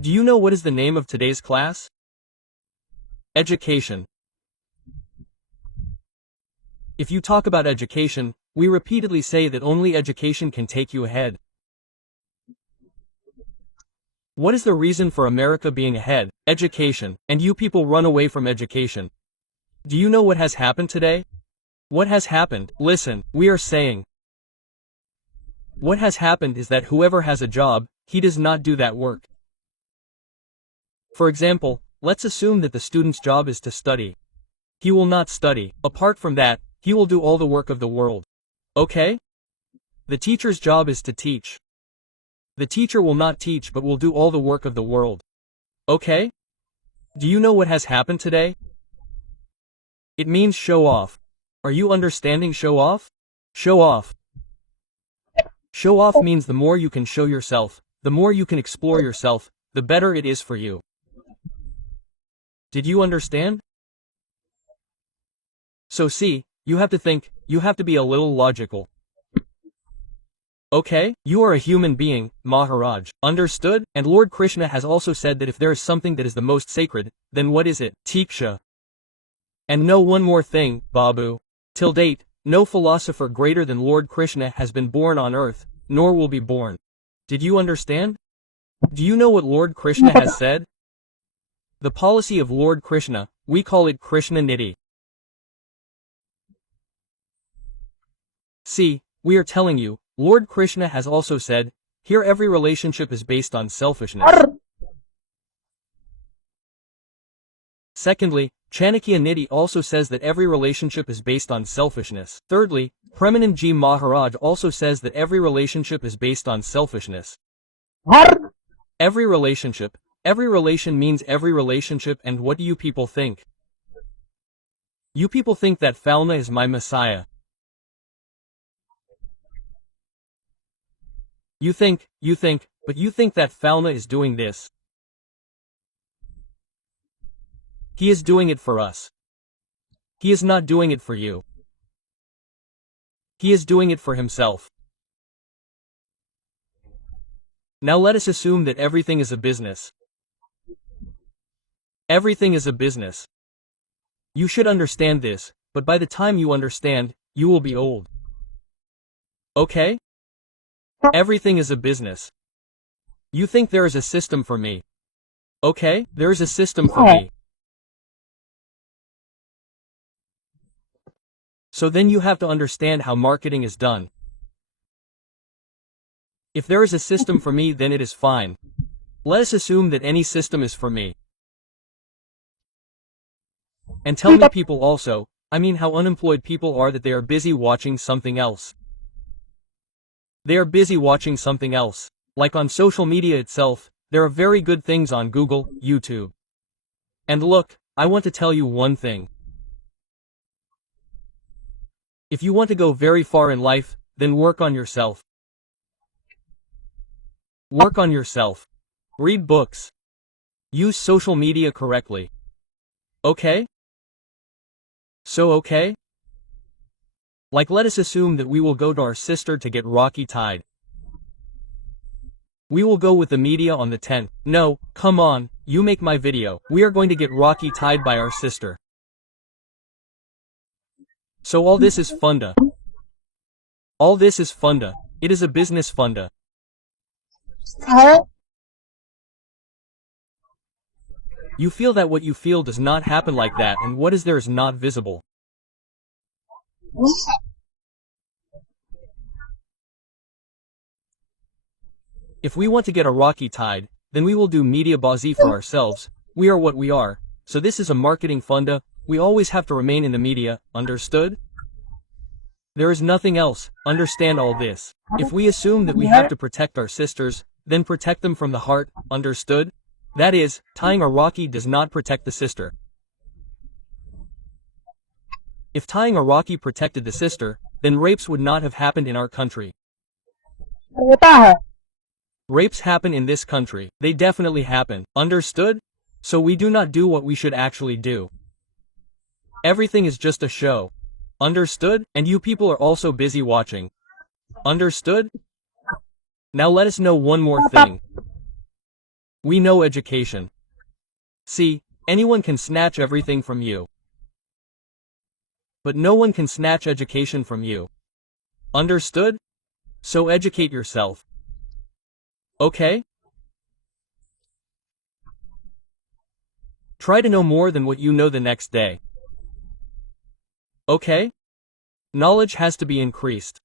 Do you know what is the name of today's class? Education. If you talk about education, we repeatedly say that only education can take you ahead. What is the reason for America being ahead? Education. And you people run away from education. Do you know what has happened today? What has happened? Listen, we are saying. What has happened is that whoever has a job, he does not do that work. For example, let's assume that the student's job is to study. He will not study. Apart from that, he will do all the work of the world. Okay? The teacher's job is to teach. The teacher will not teach but will do all the work of the world. Okay? Do you know what has happened today? It means show off. Are you understanding show off? Show off. Show off means the more you can show yourself, the more you can explore yourself, the better it is for you. Did you understand? So see, you have to think, you have to be a little logical. Okay, you are a human being, Maharaj. Understood? And Lord Krishna has also said that if there is something that is the most sacred, then what is it? Tiksha. And know one more thing, Babu. Till date, no philosopher greater than Lord Krishna has been born on earth, nor will be born. Did you understand? Do you know what Lord Krishna has said? The policy of Lord Krishna, we call it Krishna Niti. See, we are telling you, Lord Krishna has also said, here every relationship is based on selfishness. Secondly, Chanakya Niti also says that every relationship is based on selfishness. Thirdly, Premanandji Maharaj also says that every relationship is based on selfishness. Every relation means every relationship, and what do you people think? You people think that Falna is my Messiah. You think, but you think that Falna is doing this. He is doing it for us. He is not doing it for you. He is doing it for himself. Now let us assume that everything is a business. Everything is a business. You should understand this, but by the time you understand, you will be old. Okay? Everything is a business. You think there is a system for me. Okay, there is a system for me. So then you have to understand how marketing is done. If there is a system for me, then it is fine. Let us assume that any system is for me. And tell me people also, I mean how unemployed people are, that they are busy watching something else. They are busy watching something else. Like on social media itself, there are very good things on Google, YouTube. And look, I want to tell you one thing. If you want to go very far in life, then work on yourself. Work on yourself. Read books. Use social media correctly. Okay? So okay? Like let us assume that we will go to our sister to get Rocky tied. We will go with the media on the 10th. No, come on, you make my video. We are going to get Rocky tied by our sister. So all this is funda. All this is funda. It is a business funda. You feel that what you feel does not happen like that, and what is there is not visible. If we want to get a Rocky tied, then we will do media bazi for ourselves. We are what we are. So this is a marketing funda. We always have to remain in the media, understood? There is nothing else, understand all this. If we assume that we have to protect our sisters, then protect them from the heart, understood? That is, tying a Rocky does not protect the sister. If tying a Rocky protected the sister, then rapes would not have happened in our country. Rapes happen in this country, they definitely happen, understood? So we do not do what we should actually do. Everything is just a show. Understood? And you people are also busy watching. Understood? Now let us know one more thing. We know education. See, anyone can snatch everything from you. But no one can snatch education from you. Understood? So educate yourself. Okay? Try to know more than what you know the next day. Okay? Knowledge has to be increased.